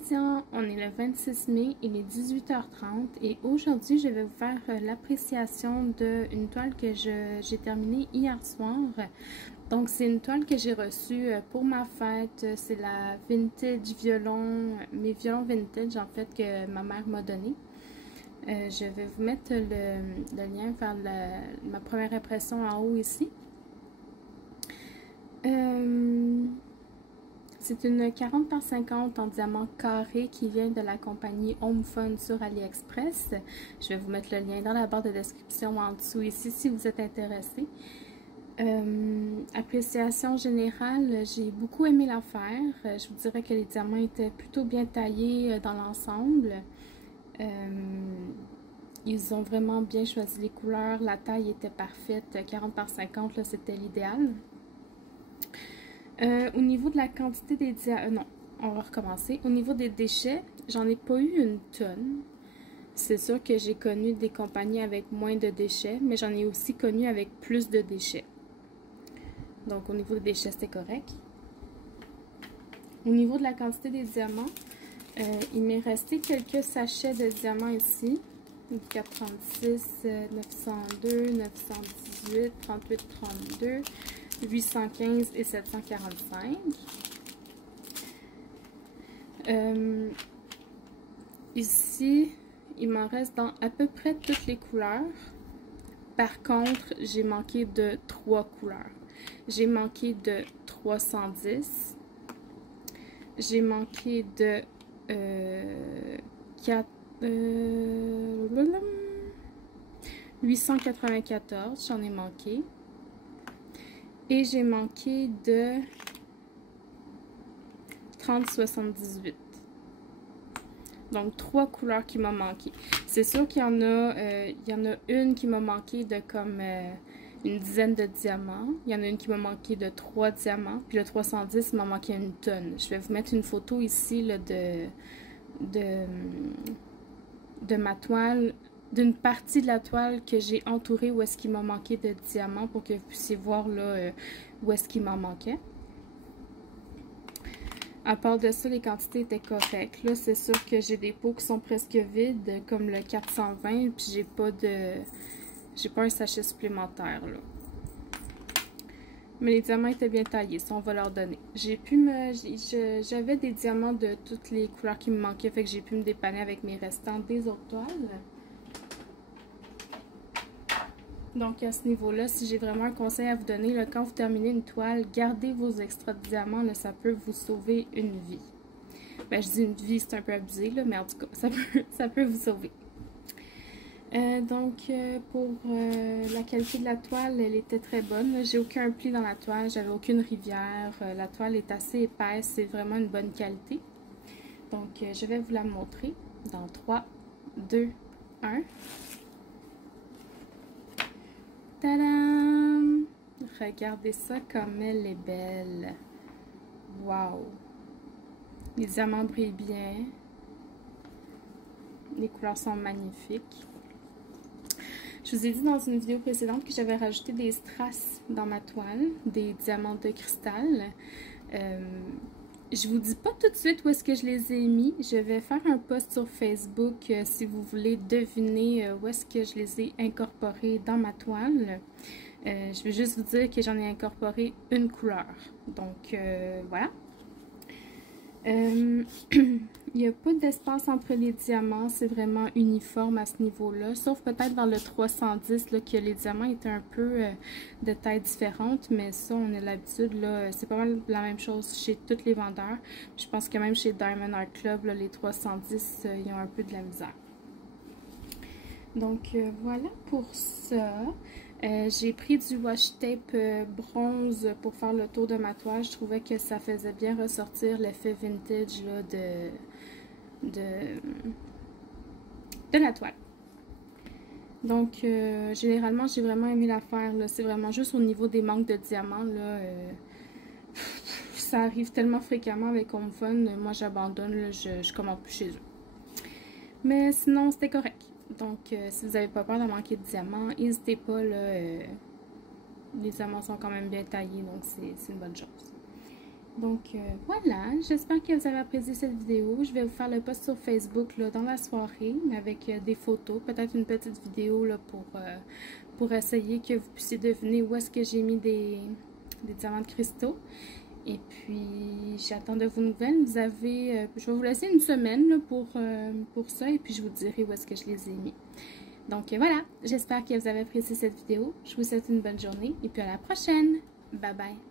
Christian, on est le 26 mai, il est 18h30 et aujourd'hui je vais vous faire l'appréciation d'une toile que j'ai terminée hier soir. Donc c'est une toile que j'ai reçue pour ma fête, c'est la vintage violon, mes violons vintage en fait que ma mère m'a donné. Je vais vous mettre le lien vers ma première impression en haut ici. C'est une 40 par 50 en diamant carré qui vient de la compagnie Home Fun sur AliExpress. Je vais vous mettre le lien dans la barre de description en dessous ici si vous êtes intéressé. Appréciation générale, j'ai beaucoup aimé l'affaire. Je vous dirais que les diamants étaient plutôt bien taillés dans l'ensemble. Ils ont vraiment bien choisi les couleurs. La taille était parfaite. 40 par 50, c'était l'idéal. Au niveau de la quantité des diamants, non, on va recommencer. Au niveau des déchets, j'en ai pas eu une tonne. C'est sûr que j'ai connu des compagnies avec moins de déchets, mais j'en ai aussi connu avec plus de déchets. Donc au niveau des déchets, c'était correct. Au niveau de la quantité des diamants, il m'est resté quelques sachets de diamants ici. 436, 902, 918, 38, 32... 815 et 745. Ici, il m'en reste dans à peu près toutes les couleurs. Par contre, j'ai manqué de 3 couleurs. J'ai manqué de 310. J'ai manqué de 894, j'en ai manqué. Et j'ai manqué de 3078. Donc 3 couleurs qui m'ont manqué. C'est sûr qu'il y en a une qui m'a manqué de comme une dizaine de diamants. Il y en a une qui m'a manqué de 3 diamants. Puis le 310 m'a manqué une tonne. Je vais vous mettre une photo ici là, de ma toile, d'une partie de la toile que j'ai entourée où est-ce qu'il m'a manqué de diamants pour que vous puissiez voir là où est-ce qu'il m'en manquait. À part de ça, les quantités étaient correctes. Là, c'est sûr que j'ai des pots qui sont presque vides, comme le 420, puis j'ai pas un sachet supplémentaire là. Mais les diamants étaient bien taillés, ça on va leur donner. J'avais des diamants de toutes les couleurs qui me manquaient, fait que j'ai pu me dépanner avec mes restants des autres toiles. Donc à ce niveau-là, si j'ai vraiment un conseil à vous donner, là, quand vous terminez une toile, gardez vos extras de diamants, là, ça peut vous sauver une vie. Ben, je dis une vie, c'est un peu abusé, là, mais en tout cas, ça peut vous sauver. Pour la qualité de la toile, elle était très bonne. J'ai aucun pli dans la toile, j'avais aucune rivière. La toile est assez épaisse, c'est vraiment une bonne qualité. Donc je vais vous la montrer dans 3, 2, 1. Tadam! Regardez ça comme elle est belle. Wow! Les diamants brillent bien. Les couleurs sont magnifiques. Je vous ai dit dans une vidéo précédente que j'avais rajouté des strass dans ma toile, des diamants de cristal. Je vous dis pas tout de suite où est-ce que je les ai mis. Je vais faire un post sur Facebook si vous voulez deviner où est-ce que je les ai incorporés dans ma toile. Je vais juste vous dire que j'en ai incorporé une couleur. Donc voilà. Il n'y a pas d'espace entre les diamants, c'est vraiment uniforme à ce niveau-là, sauf peut-être dans le 310 là, que les diamants étaient un peu de taille différente, mais ça on a l'habitude, c'est pas mal la même chose chez tous les vendeurs. Je pense que même chez Diamond Art Club, là, les 310, ils ont un peu de la misère. Donc voilà pour ça. J'ai pris du washi tape bronze pour faire le tour de ma toile. Je trouvais que ça faisait bien ressortir l'effet vintage là, de la toile. Donc généralement j'ai vraiment aimé l'affaire. C'est vraiment juste au niveau des manques de diamants. Là, ça arrive tellement fréquemment avec Home Fun. Moi j'abandonne, je commande plus chez eux. Mais sinon c'était correct. Donc, si vous n'avez pas peur de manquer de diamants, n'hésitez pas, là, les diamants sont quand même bien taillés, donc c'est une bonne chose. Donc voilà, j'espère que vous avez apprécié cette vidéo. Je vais vous faire le post sur Facebook là, dans la soirée avec des photos, peut-être une petite vidéo là, pour essayer que vous puissiez deviner où est-ce que j'ai mis des diamants de cristaux. Et puis j'attends de vos nouvelles. Vous avez, je vais vous laisser une semaine là, pour ça et puis je vous dirai où est-ce que je les ai mis. Donc voilà, j'espère que vous avez apprécié cette vidéo. Je vous souhaite une bonne journée et puis à la prochaine. Bye bye.